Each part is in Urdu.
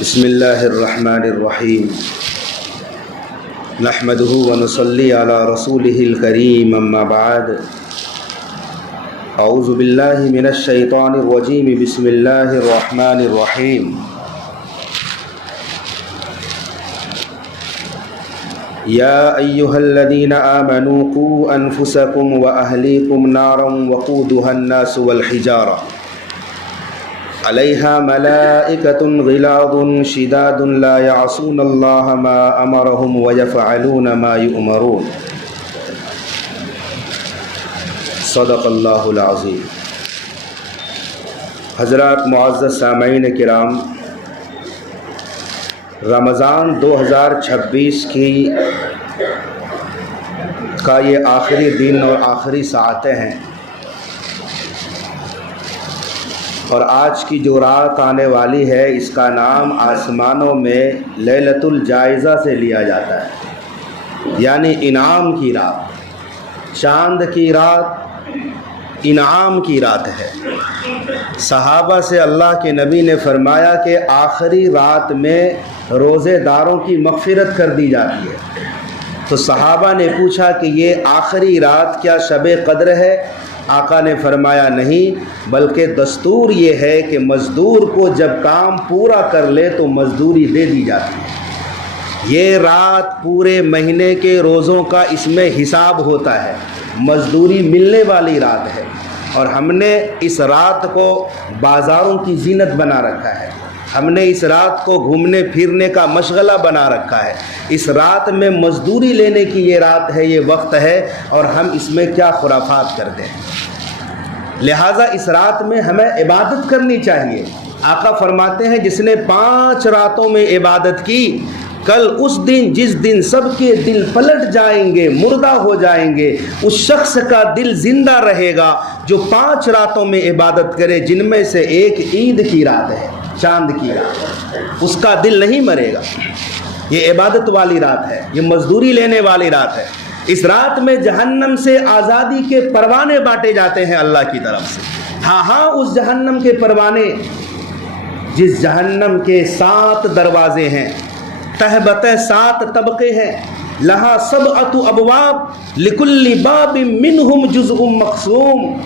بسم اللہ الرحمن الرحیم نحمده ونصلی علی رسولہ الکریم اما بعد اعوذ باللہ من الشیطان الرجیم بسم اللہ الرحمن الرحیم یا ایہا الذین آمنوا قوا انفسکم واہلیکم نارا وقودها الناس والحجارہ علیہا ملائکۃ غلاظ شداد لا یعصون اللہ ما امرہم ویفعلون ما یؤمرون صدق اللہ العظیم۔ حضرات معزز سامعین کرام، رمضان 2026 کا یہ آخری دن اور آخری ساعتیں ہیں، اور آج کی جو رات آنے والی ہے اس کا نام آسمانوں میں لیلۃ الجائزہ سے لیا جاتا ہے، یعنی انعام کی رات، چاند کی رات، انعام کی رات ہے۔ صحابہ سے اللہ کے نبی نے فرمایا کہ آخری رات میں روزے داروں کی مغفرت کر دی جاتی ہے، تو صحابہ نے پوچھا کہ یہ آخری رات کیا شب قدر ہے؟ آقا نے فرمایا نہیں، بلکہ دستور یہ ہے کہ مزدور کو جب کام پورا کر لے تو مزدوری دے دی جاتی ہے۔ یہ رات پورے مہینے کے روزوں کا اس میں حساب ہوتا ہے، مزدوری ملنے والی رات ہے، اور ہم نے اس رات کو بازاروں کی زینت بنا رکھا ہے، ہم نے اس رات کو گھومنے پھرنے کا مشغلہ بنا رکھا ہے۔ اس رات میں مزدوری لینے کی یہ رات ہے، یہ وقت ہے، اور ہم اس میں کیا خرافات کرتے ہیں۔ لہٰذا اس رات میں ہمیں عبادت کرنی چاہیے۔ آقا فرماتے ہیں جس نے 5 راتوں میں عبادت کی، کل اس دن جس دن سب کے دل پلٹ جائیں گے، مردہ ہو جائیں گے، اس شخص کا دل زندہ رہے گا جو 5 راتوں میں عبادت کرے، جن میں سے ایک عید کی رات ہے، چاند کی رات، اس کا دل نہیں مرے گا۔ یہ عبادت والی رات ہے، یہ مزدوری لینے والی رات ہے۔ اس رات میں جہنم سے آزادی کے پروانے بانٹے جاتے ہیں اللہ کی طرف سے۔ ہاں اس جہنم کے پروانے، جس جہنم کے 7 دروازے ہیں، تہ بتہ 7 طبقے ہیں، لہا 7 ابواب لکل باب منہم جزء مقسوم۔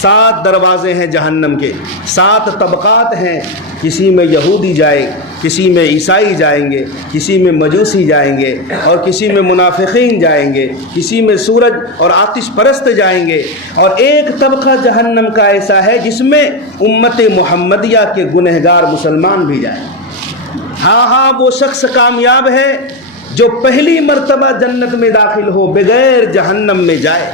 7 دروازے ہیں جہنم کے، 7 طبقات ہیں، کسی میں یہودی جائے، کسی میں عیسائی جائیں گے، کسی میں مجوسی جائیں گے، اور کسی میں منافقین جائیں گے، کسی میں سورج اور آتش پرست جائیں گے، اور ایک طبقہ جہنم کا ایسا ہے جس میں امت محمدیہ کے گنہگار مسلمان بھی جائیں گے۔ ہاں وہ شخص کامیاب ہے جو پہلی مرتبہ جنت میں داخل ہو، بغیر جہنم میں جائے۔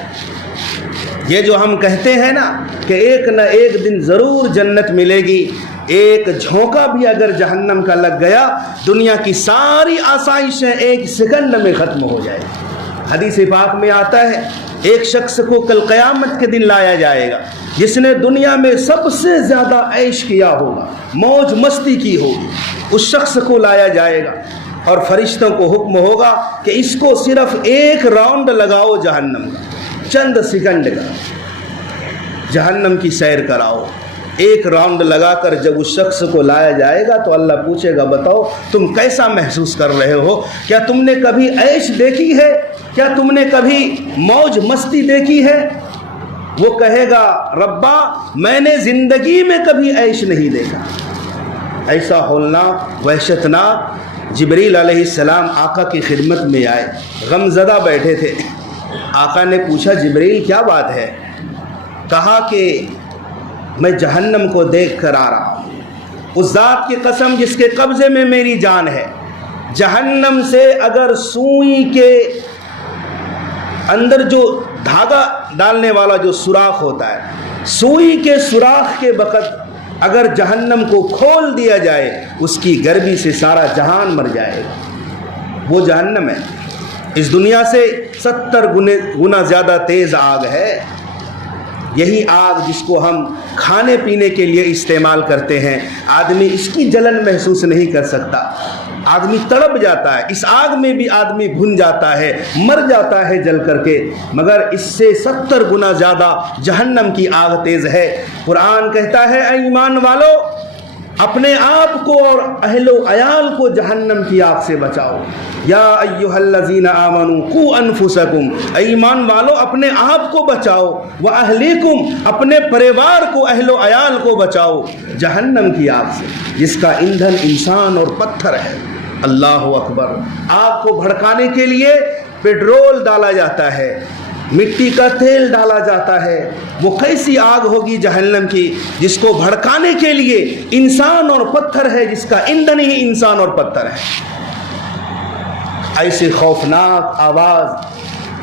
یہ جو ہم کہتے ہیں نا کہ ایک نہ ایک دن ضرور جنت ملے گی، ایک جھونکا بھی اگر جہنم کا لگ گیا، دنیا کی ساری آسائشیں ایک سیکنڈ میں ختم ہو جائے گی۔ حدیث پاک میں آتا ہے ایک شخص کو کل قیامت کے دن لایا جائے گا جس نے دنیا میں سب سے زیادہ عیش کیا ہوگا، موج مستی کی ہوگی، اس شخص کو لایا جائے گا، اور فرشتوں کو حکم ہوگا کہ اس کو صرف ایک راؤنڈ لگاؤ جہنم کا، چند سیکنڈ کا، جہنم کی سیر کراؤ۔ ایک راؤنڈ لگا کر جب اس شخص کو لایا جائے گا تو اللہ پوچھے گا بتاؤ تم کیسا محسوس کر رہے ہو؟ کیا تم نے کبھی عیش دیکھی ہے؟ کیا تم نے کبھی موج مستی دیکھی ہے؟ وہ کہے گا ربا میں نے زندگی میں کبھی عیش نہیں دیکھا۔ ایسا ہولناک، وحشتناک۔ جبریل علیہ السلام آقا کی خدمت میں آئے، غم زدہ بیٹھے تھے۔ آقا نے پوچھا جبریل کیا بات ہے؟ کہا کہ میں جہنم کو دیکھ کر آ رہا ہوں، اس ذات کی قسم جس کے قبضے میں میری جان ہے، جہنم سے اگر سوئی کے اندر جو دھاگا ڈالنے والا جو سوراخ ہوتا ہے، سوئی کے سوراخ کے وقت اگر جہنم کو کھول دیا جائے، اس کی گرمی سے سارا جہان مر جائے گا۔ وہ جہنم ہے، اس دنیا سے 70 گنا زیادہ تیز آگ ہے۔ یہی آگ جس کو ہم کھانے پینے کے لیے استعمال کرتے ہیں، آدمی اس کی جلن محسوس نہیں کر سکتا، آدمی تڑپ جاتا ہے، اس آگ میں بھی آدمی بھن جاتا ہے، مر جاتا ہے جل کر کے، مگر اس سے 70 گنا زیادہ جہنم کی آگ تیز ہے۔ قرآن کہتا ہے اے ایمان والو اپنے آپ کو اور اہل و عیال کو جہنم کی آگ سے بچاؤ۔ یا ایھا الذین آمنوا قوا انفسکم، اے ایمان والو اپنے آپ کو بچاؤ، واہلیکم، اپنے پریوار کو، اہل و عیال کو بچاؤ جہنم کی آگ سے جس کا ایندھن انسان اور پتھر ہے۔ اللہ اکبر۔ آگ کو بھڑکانے کے لیے پیٹرول ڈالا جاتا ہے، مٹی کا تیل ڈالا جاتا ہے، وہ کیسی آگ ہوگی جہنم کی جس کو بھڑکانے کے لیے انسان اور پتھر ہے، جس کا ایندھن ہی انسان اور پتھر ہے۔ ایسی خوفناک آواز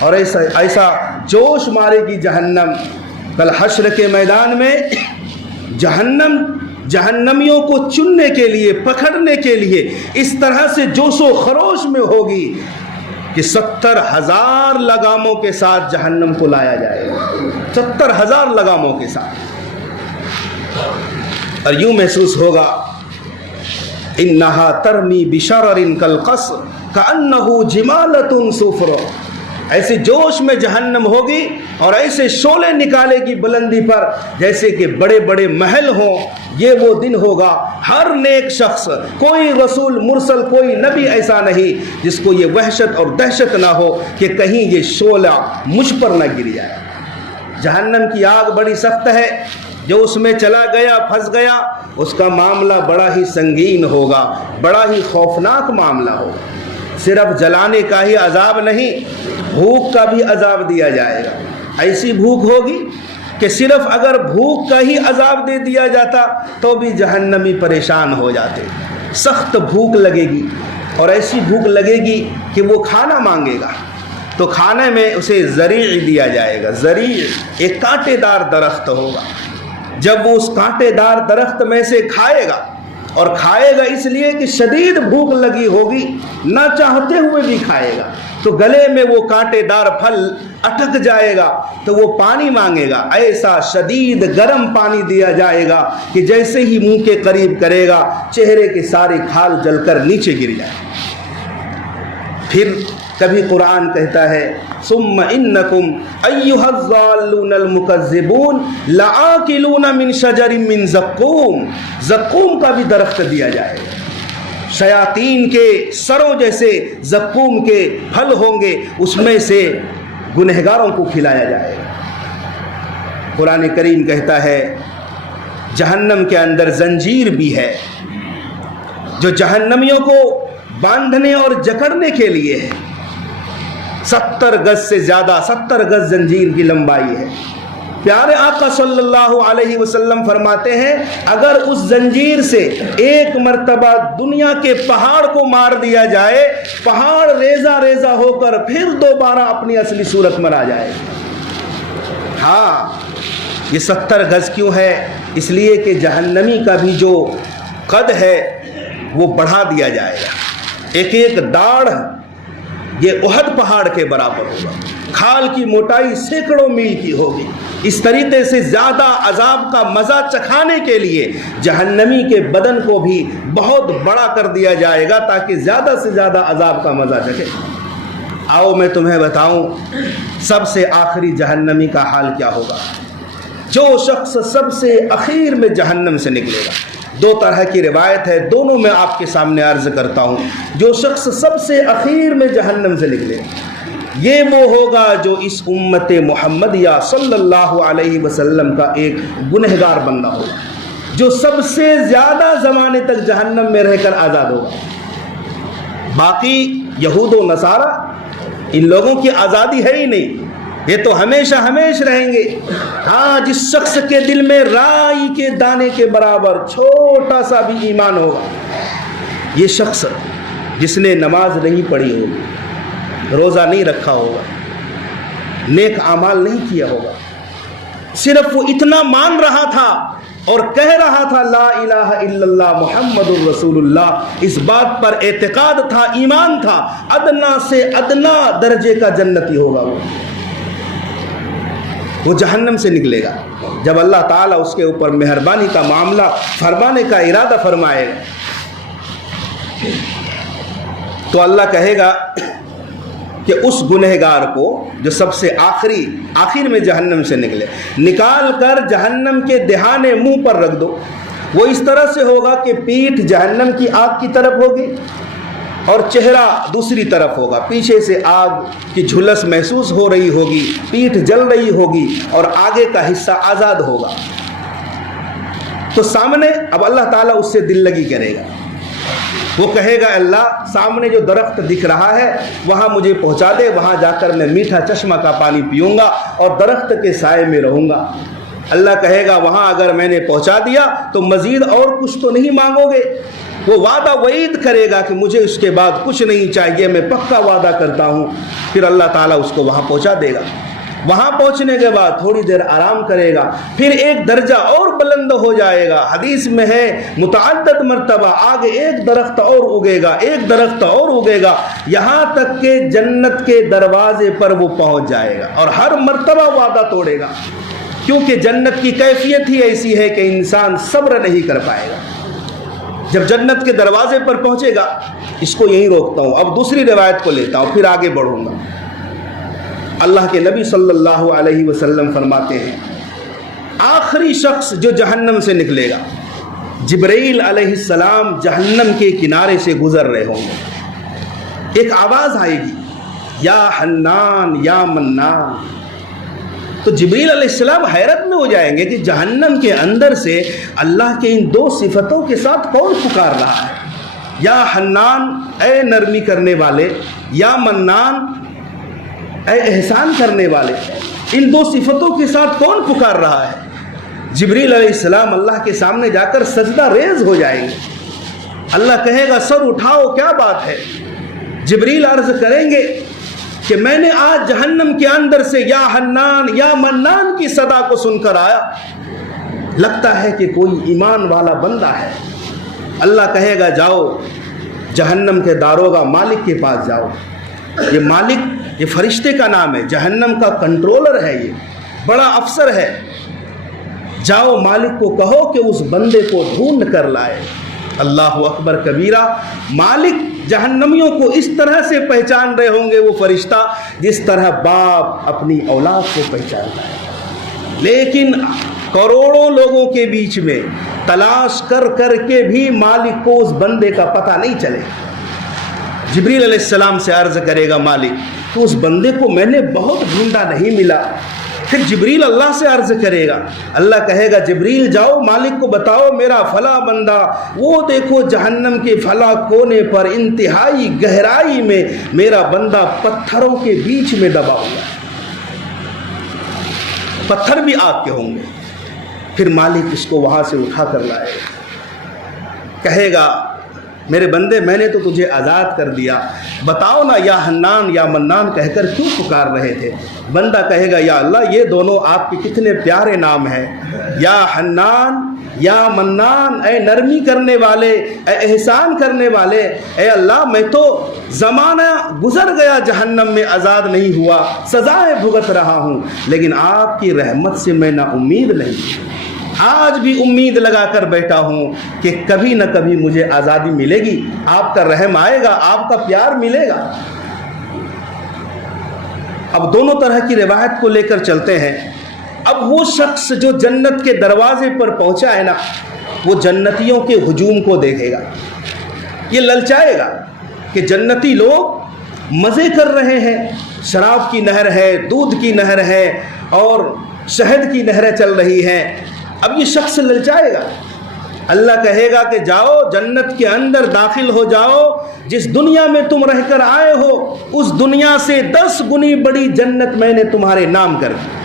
اور ایسا جوش مارے گی جہنم کل حشر کے میدان میں۔ جہنمیوں کو چننے کے لیے، پکڑنے کے لیے اس طرح سے جوش و خروش میں ہوگی کہ 70,000 لگاموں کے ساتھ جہنم کو لایا جائے گا، 70,000 لگاموں کے ساتھ، اور یوں محسوس ہوگا انہا ترمی بشرر کالقصر کأنہ جمالۃ صفر۔ ایسے جوش میں جہنم ہوگی اور ایسے شعلے نکالے گی بلندی پر جیسے کہ بڑے بڑے محل ہوں۔ یہ وہ دن ہوگا، ہر نیک شخص، کوئی رسول مرسل، کوئی نبی ایسا نہیں جس کو یہ وحشت اور دہشت نہ ہو کہ کہیں یہ شعلہ مجھ پر نہ گر جائے۔ جہنم کی آگ بڑی سخت ہے، جو اس میں چلا گیا، پھنس گیا، اس کا معاملہ بڑا ہی سنگین ہوگا، بڑا ہی خوفناک معاملہ ہوگا۔ صرف جلانے کا ہی عذاب نہیں، بھوک کا بھی عذاب دیا جائے گا۔ ایسی بھوک ہوگی کہ صرف اگر بھوک کا ہی عذاب دے دیا جاتا تو بھی جہنمی پریشان ہو جاتے۔ سخت بھوک لگے گی، اور ایسی بھوک لگے گی کہ وہ کھانا مانگے گا تو کھانے میں اسے زریع دیا جائے گا۔ زریع ایک کانٹے دار درخت ہوگا، جب وہ اس کانٹے دار درخت میں سے کھائے گا، اور کھائے گا اس لیے کہ شدید بھوک لگی ہوگی، نہ چاہتے ہوئے بھی کھائے گا، تو گلے میں وہ کانٹے دار پھل اٹک جائے گا تو وہ پانی مانگے گا۔ ایسا شدید گرم پانی دیا جائے گا کہ جیسے ہی منہ کے قریب کرے گا چہرے کے سارے کھال جل کر نیچے گر جائے۔ پھر کبھی قرآن کہتا ہے ثم انکم ایھا الضالون المکذبون لآکلون من شجر من زقوم، زقوم کا بھی درخت دیا جائے گا، شیاطین کے سروں جیسے زقوم کے پھل ہوں گے، اس میں سے گنہگاروں کو کھلایا جائے گا۔ قرآن کریم کہتا ہے جہنم کے اندر زنجیر بھی ہے جو جہنمیوں کو باندھنے اور جکڑنے کے لیے ہے۔ 70 گز سے زیادہ، 70 گز زنجیر کی لمبائی ہے۔ پیارے آقا صلی اللہ علیہ وسلم فرماتے ہیں اگر اس زنجیر سے ایک مرتبہ دنیا کے پہاڑ کو مار دیا جائے، پہاڑ ریزہ ریزہ ہو کر پھر دوبارہ اپنی اصلی صورت میں آ جائے۔ ہاں، یہ 70 گز کیوں ہے؟ اس لیے کہ جہنمی کا بھی جو قد ہے وہ بڑھا دیا جائے گا۔ ایک ایک داڑھ یہ احد پہاڑ کے برابر ہوگا، کھال کی موٹائی سینکڑوں میل کی ہوگی۔ اس طریقے سے زیادہ عذاب کا مزہ چکھانے کے لیے جہنمی کے بدن کو بھی بہت بڑا کر دیا جائے گا تاکہ زیادہ سے زیادہ عذاب کا مزہ چکھے۔ آؤ میں تمہیں بتاؤں سب سے آخری جہنمی کا حال کیا ہوگا۔ جو شخص سب سے اخیر میں جہنم سے نکلے گا، دو طرح کی روایت ہے، دونوں میں آپ کے سامنے عرض کرتا ہوں۔ جو شخص سب سے اخیر میں جہنم سے نکلے یہ وہ ہوگا جو اس امت محمدیہ صلی اللہ علیہ وسلم کا ایک گنہگار بندہ ہوگا، جو سب سے زیادہ زمانے تک جہنم میں رہ کر آزاد ہوگا۔ باقی یہود و نصارہ ان لوگوں کی آزادی ہے ہی نہیں، یہ تو ہمیشہ ہمیشہ رہیں گے۔ ہاں، جس شخص کے دل میں رائی کے دانے کے برابر چھوٹا سا بھی ایمان ہوگا، یہ شخص جس نے نماز نہیں پڑھی ہوگی، روزہ نہیں رکھا ہوگا، نیک اعمال نہیں کیا ہوگا، صرف وہ اتنا مان رہا تھا اور کہہ رہا تھا لا الہ الا اللہ محمد الرسول اللہ، اس بات پر اعتقاد تھا، ایمان تھا، ادنا سے ادنا درجے کا جنتی ہوگا، وہ جہنم سے نکلے گا۔ جب اللہ تعالیٰ اس کے اوپر مہربانی کا معاملہ فرمانے کا ارادہ فرمائے گا تو اللہ کہے گا کہ اس گنہگار کو جو سب سے آخر میں جہنم سے نکلے، نکال کر جہنم کے دہانے منہ پر رکھ دو وہ اس طرح سے ہوگا کہ پیٹھ جہنم کی آگ کی طرف ہوگی اور چہرہ دوسری طرف ہوگا، پیچھے سے آگ کی جھلس محسوس ہو رہی ہوگی، پیٹھ جل رہی ہوگی اور آگے کا حصہ آزاد ہوگا۔ تو سامنے اب اللہ تعالیٰ اس سے دل لگی کرے گا، وہ کہے گا اللہ سامنے جو درخت دکھ رہا ہے وہاں مجھے پہنچا دے، وہاں جا کر میں میٹھا چشمہ کا پانی پیوں گا اور درخت کے سائے میں رہوں گا۔ اللہ کہے گا وہاں اگر میں نے پہنچا دیا تو مزید اور کچھ تو نہیں مانگو گے؟ وہ وعدہ وعید کرے گا کہ مجھے اس کے بعد کچھ نہیں چاہیے، میں پکا وعدہ کرتا ہوں۔ پھر اللہ تعالیٰ اس کو وہاں پہنچا دے گا۔ وہاں پہنچنے کے بعد تھوڑی دیر آرام کرے گا، پھر ایک درجہ اور بلند ہو جائے گا۔ حدیث میں ہے متعدد مرتبہ آگے ایک درخت اور اگے گا، ایک درخت اور اگے گا، یہاں تک کہ جنت کے دروازے پر وہ پہنچ جائے گا اور ہر مرتبہ وعدہ توڑے گا، کیونکہ جنت کی کیفیت ہی ایسی ہے کہ انسان صبر نہیں کر پائے گا۔ جب جنت کے دروازے پر پہنچے گا، اس کو یہیں روکتا ہوں، اب دوسری روایت کو لیتا ہوں، پھر آگے بڑھوں گا۔ اللہ کے نبی صلی اللہ علیہ وسلم فرماتے ہیں آخری شخص جو جہنم سے نکلے گا، جبرائیل علیہ السلام جہنم کے کنارے سے گزر رہے ہوں گے، ایک آواز آئے گی یا حنان یا منان۔ تو جبرائیل علیہ السلام حیرت میں ہو جائیں گے کہ جہنم کے اندر سے اللہ کے ان دو صفتوں کے ساتھ کون پکار رہا ہے، یا حنان اے نرمی کرنے والے، یا منان اے احسان کرنے والے، ان دو صفتوں کے ساتھ کون پکار رہا ہے؟ جبرائیل علیہ السلام اللہ کے سامنے جا کر سجدہ ریز ہو جائیں گے۔ اللہ کہے گا سر اٹھاؤ، کیا بات ہے؟ جبرائیل عرض کریں گے کہ میں نے آج جہنم کے اندر سے یا حنان یا منان کی صدا کو سن کر آیا، لگتا ہے کہ کوئی ایمان والا بندہ ہے۔ اللہ کہے گا جاؤ جہنم کے داروغہ مالک کے پاس جاؤ، یہ مالک یہ فرشتے کا نام ہے، جہنم کا کنٹرولر ہے، یہ بڑا افسر ہے، جاؤ مالک کو کہو کہ اس بندے کو ڈھونڈ کر لائے۔ اللہ اکبر کبیرہ، مالک جہنمیوں کو اس طرح سے پہچان رہے ہوں گے وہ فرشتہ جس طرح باپ اپنی اولاد کو پہچانتا ہے، لیکن کروڑوں لوگوں کے بیچ میں تلاش کر کر کے بھی مالک کو اس بندے کا پتہ نہیں چلے۔ جبرائیل علیہ السلام سے عرض کرے گا مالک تو اس بندے کو میں نے بہت ڈھونڈا نہیں ملا۔ پھر جبرائیل اللہ سے عرض کرے گا، اللہ کہے گا جبرائیل جاؤ مالک کو بتاؤ میرا فلاں بندہ وہ دیکھو جہنم کے فلاں کونے پر انتہائی گہرائی میں میرا بندہ پتھروں کے بیچ میں دبا ہوا ہے، پتھر بھی آگ کے ہوں گے۔ پھر مالک اس کو وہاں سے اٹھا کر لائے گا، کہے گا میرے بندے میں نے تو تجھے آزاد کر دیا، بتاؤ نا یا حنان یا منان کہہ کر کیوں پکار رہے تھے؟ بندہ کہے گا یا اللہ یہ دونوں آپ کے کتنے پیارے نام ہیں، یا حنان یا منان، اے نرمی کرنے والے، اے احسان کرنے والے۔ اے اللہ میں تو زمانہ گزر گیا جہنم میں آزاد نہیں ہوا، سزائیں بھگت رہا ہوں، لیکن آپ کی رحمت سے میں نا امید نہیں، آج بھی امید لگا کر بیٹھا ہوں کہ کبھی نہ کبھی مجھے آزادی ملے گی، آپ کا رحم آئے گا، آپ کا پیار ملے گا۔ اب دونوں طرح کی روایت کو لے کر چلتے ہیں۔ اب وہ شخص جو جنت کے دروازے پر پہنچا ہے نا، وہ جنتیوں کے ہجوم کو دیکھے گا، یہ للچائے گا کہ جنتی لوگ مزے کر رہے ہیں، شراب کی نہر ہے، دودھ کی نہر ہے اور شہد کی نہریں چل رہی ہیں۔ اب یہ شخص للچائے گا، اللہ کہے گا کہ جاؤ جنت کے اندر داخل ہو جاؤ، جس دنیا میں تم رہ کر آئے ہو اس دنیا سے 10 گنی بڑی جنت میں نے تمہارے نام کر دی۔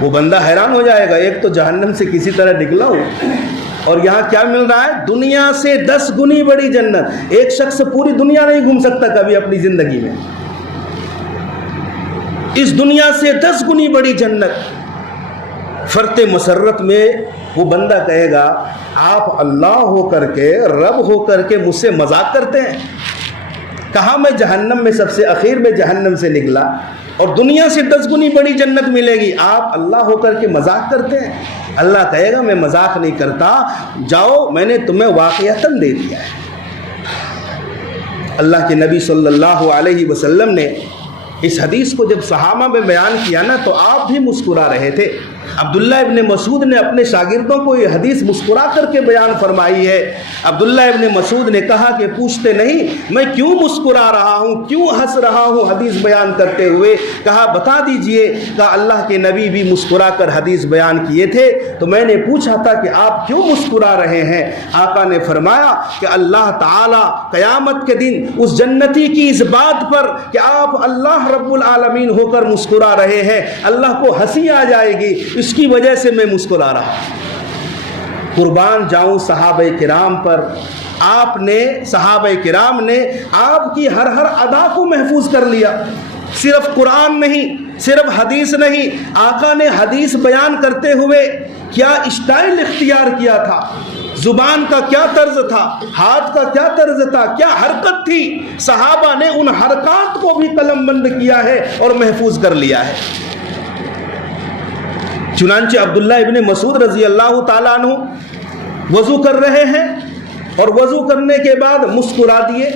وہ بندہ حیران ہو جائے گا، ایک تو جہنم سے کسی طرح نکلا ہوں اور یہاں کیا مل رہا ہے؟ دنیا سے 10 گنی بڑی جنت۔ ایک شخص پوری دنیا نہیں گھوم سکتا کبھی اپنی زندگی میں، اس دنیا سے 10 گنی بڑی جنت۔ فرط مسرت میں وہ بندہ کہے گا آپ اللہ ہو کر کے، رب ہو کر کے مجھ سے مذاق کرتے ہیں؟ کہا میں جہنم میں سب سے اخیر میں جہنم سے نکلا اور دنیا سے 10 گنی بڑی جنت ملے گی، آپ اللہ ہو کر کے مذاق کرتے ہیں؟ اللہ کہے گا میں مذاق نہیں کرتا، جاؤ میں نے تمہیں واقعتاً دے دیا ہے۔ اللہ کے نبی صلی اللہ علیہ وسلم نے اس حدیث کو جب صحابہ میں بیان کیا نا تو آپ بھی مسکرا رہے تھے۔ عبداللہ ابن مسعود نے اپنے شاگردوں کو یہ حدیث مسکرا کر کے بیان فرمائی ہے۔ عبداللہ ابن مسعود نے کہا کہ پوچھتے نہیں میں کیوں مسکرا رہا ہوں، کیوں ہنس رہا ہوں حدیث بیان کرتے ہوئے؟ کہا بتا دیجئے۔ کہا اللہ کے نبی بھی مسکرا کر حدیث بیان کیے تھے، تو میں نے پوچھا تھا کہ آپ کیوں مسکرا رہے ہیں؟ آقا نے فرمایا کہ اللہ تعالیٰ قیامت کے دن اس جنتی کی اس بات پر کہ آپ اللہ رب العالمین ہو کر مسکرا رہے ہیں، اللہ کو ہنسی آ جائے گی، اس کی وجہ سے میں مسکرا رہا ہوں۔ قربان جاؤں صحابہ کرام پر، صحابہ کرام نے آپ کی ہر ادا کو محفوظ کر لیا۔ صرف قرآن نہیں، صرف حدیث نہیں، آقا نے حدیث بیان کرتے ہوئے کیا اسٹائل اختیار کیا تھا، زبان کا کیا طرز تھا، ہاتھ کا کیا طرز تھا، کیا حرکت تھی، صحابہ نے ان حرکات کو بھی قلم بند کیا ہے اور محفوظ کر لیا ہے۔ چنانچہ عبداللہ ابن مسعود رضی اللہ تعالیٰ عنہ وضو کر رہے ہیں اور وضو کرنے کے بعد مسکرا دیے۔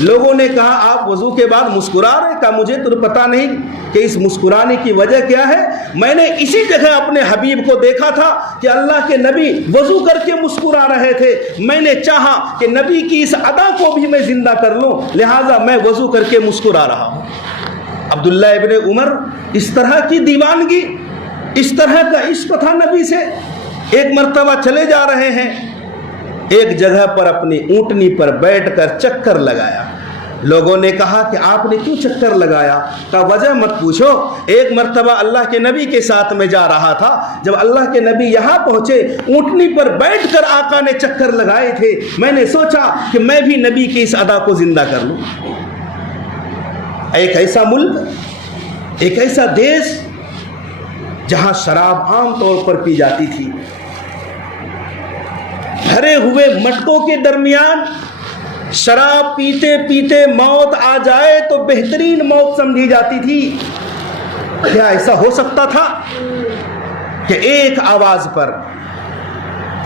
لوگوں نے کہا آپ وضو کے بعد مسکرا رہے؟ کہا مجھے تو پتہ نہیں کہ اس مسکرانے کی وجہ کیا ہے، میں نے اسی جگہ اپنے حبیب کو دیکھا تھا کہ اللہ کے نبی وضو کر کے مسکرا رہے تھے، میں نے چاہا کہ نبی کی اس ادا کو بھی میں زندہ کر لوں، لہٰذا میں وضو کر کے مسکرا رہا ہوں۔ عبداللہ ابن عمر اس طرح کی دیوانگی، اس طرح کا عشق تھا نبی سے۔ ایک مرتبہ چلے جا رہے ہیں، ایک جگہ پر اپنی اونٹنی پر بیٹھ کر چکر لگایا۔ لوگوں نے کہا کہ آپ نے کیوں چکر لگایا؟ کہا وجہ مت پوچھو، ایک مرتبہ اللہ کے نبی کے ساتھ میں جا رہا تھا، جب اللہ کے نبی یہاں پہنچے اونٹنی پر بیٹھ کر آقا نے چکر لگائے تھے، میں نے سوچا کہ میں بھی نبی کی اس ادا کو زندہ کر لوں۔ ایک ایسا ملک، ایک ایسا دیش جہاں شراب عام طور پر پی جاتی تھی، بھرے ہوئے مٹکوں کے درمیان شراب پیتے پیتے موت آ جائے تو بہترین موت سمجھی جاتی تھی۔ کیا ایسا ہو سکتا تھا کہ ایک آواز پر،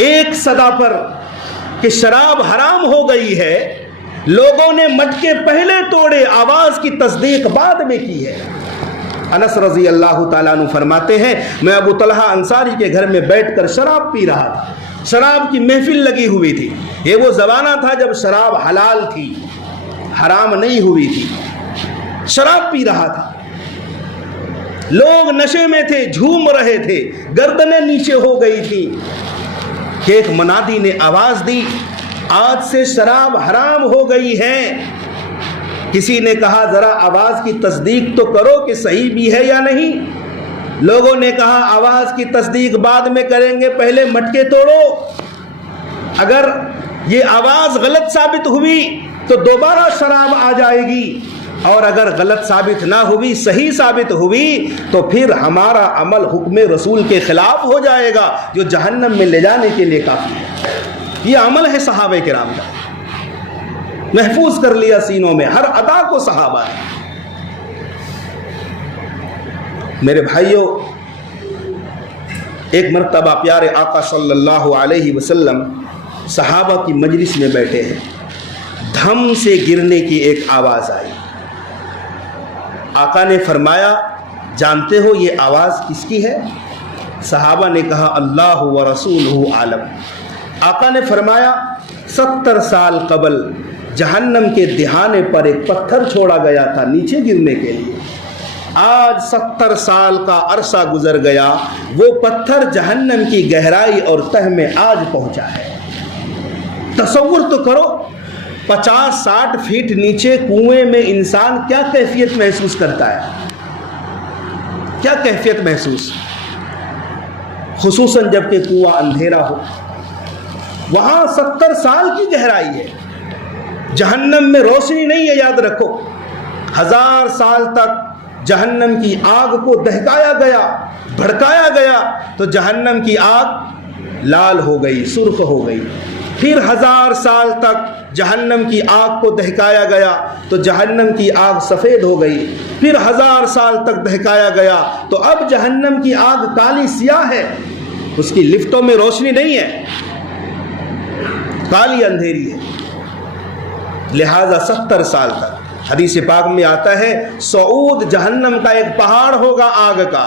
ایک صدا پر کہ شراب حرام ہو گئی ہے، لوگوں نے مٹکے پہلے توڑے، آواز کی تصدیق بعد میں کی ہے؟ انس رضی اللہ تعالیٰ عنہ فرماتے ہیں میں ابو طلحہ انصاری کے گھر میں بیٹھ کر شراب پی رہا تھا، شراب کی محفل لگی ہوئی تھی۔ یہ وہ زمانہ تھا جب شراب حلال تھی، حرام نہیں ہوئی تھی۔ شراب پی رہا تھا، لوگ نشے میں تھے، جھوم رہے تھے، گردنیں نیچے ہو گئی تھی کہ ایک منادی نے آواز دی آج سے شراب حرام ہو گئی ہے۔ کسی نے کہا ذرا آواز کی تصدیق تو کرو کہ صحیح بھی ہے یا نہیں۔ لوگوں نے کہا آواز کی تصدیق بعد میں کریں گے، پہلے مٹکے توڑو۔ اگر یہ آواز غلط ثابت ہوئی تو دوبارہ شراب آ جائے گی، اور اگر غلط ثابت نہ ہوئی، صحیح ثابت ہوئی، تو پھر ہمارا عمل حکم رسول کے خلاف ہو جائے گا جو جہنم میں لے جانے کے لیے کافی ہے۔ یہ عمل ہے صحابہ کرام کا، محفوظ کر لیا سینوں میں، ہر ادا کو صحابہ ہے۔ میرے بھائیوں، ایک مرتبہ پیارے آقا صلی اللہ علیہ وسلم صحابہ کی مجلس میں بیٹھے ہیں، دھم سے گرنے کی ایک آواز آئی۔ آقا نے فرمایا جانتے ہو یہ آواز کس کی ہے؟ صحابہ نے کہا اللہ و رسولہ عالم۔ آقا نے فرمایا 70 سال قبل جہنم کے دہانے پر ایک پتھر چھوڑا گیا تھا نیچے گرنے کے لیے، آج 70 سال کا عرصہ گزر گیا، وہ پتھر جہنم کی گہرائی اور تہ میں آج پہنچا ہے۔ تصور تو کرو 50-60 فیٹ نیچے کنویں میں انسان کیا کیفیت محسوس کرتا ہے، کیا کیفیت محسوس، خصوصاً جب کہ کنواں اندھیرا ہو۔ وہاں 70 سال کی گہرائی ہے، جہنم میں روشنی نہیں ہے، یاد رکھو۔ 1000 سال تک جہنم کی آگ کو دہکایا گیا، بھڑکایا گیا تو جہنم کی آگ لال ہو گئی، سرخ ہو گئی۔ پھر 1000 سال تک جہنم کی آگ کو دہکایا گیا تو جہنم کی آگ سفید ہو گئی۔ پھر 1000 سال تک دہکایا گیا تو اب جہنم کی آگ کالی سیاہ ہے، اس کی لفٹوں میں روشنی نہیں ہے، کالی اندھیری ہے۔ لہذا 70 سال تک، حدیث پاک میں آتا ہے صعود جہنم کا ایک پہاڑ ہوگا آگ کا،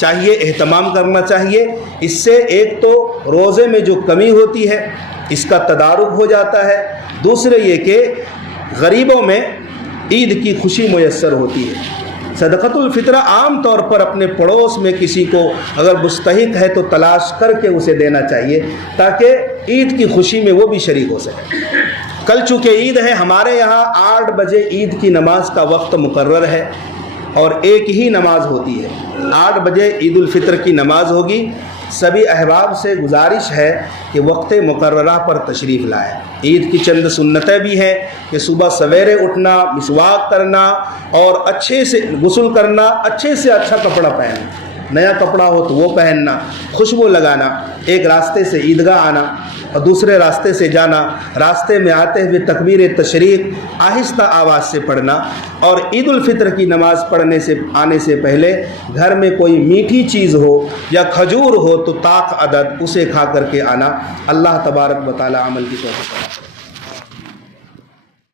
چاہیے، اہتمام کرنا چاہیے۔ اس سے ایک تو روزے میں جو کمی ہوتی ہے اس کا تدارک ہو جاتا ہے، دوسرے یہ کہ غریبوں میں عید کی خوشی میسر ہوتی ہے۔ صدقۃ الفطرہ عام طور پر اپنے پڑوس میں کسی کو اگر مستحق ہے تو تلاش کر کے اسے دینا چاہیے تاکہ عید کی خوشی میں وہ بھی شریک ہو سکے۔ کل چونکہ عید ہے، ہمارے یہاں 8 بجے عید کی نماز کا وقت مقرر ہے اور ایک ہی نماز ہوتی ہے۔ 8 بجے عید الفطر کی نماز ہوگی۔ سبھی احباب سے گزارش ہے کہ وقت مقررہ پر تشریف لائیں۔ عید کی چند سنتیں بھی ہیں کہ صبح سویرے اٹھنا، مسواک کرنا اور اچھے سے غسل کرنا، اچھے سے اچھا کپڑا پہننا، نیا کپڑا ہو تو وہ پہننا، خوشبو لگانا، ایک راستے سے عیدگاہ آنا اور دوسرے راستے سے جانا، راستے میں آتے ہوئے تکبیر تشریق آہستہ آواز سے پڑھنا، اور عید الفطر کی نماز آنے سے پہلے گھر میں کوئی میٹھی چیز ہو یا کھجور ہو تو طاق عدد اسے کھا کر کے آنا۔ اللہ تبارک و تعالی عمل کی توفیق عطا فرمائے۔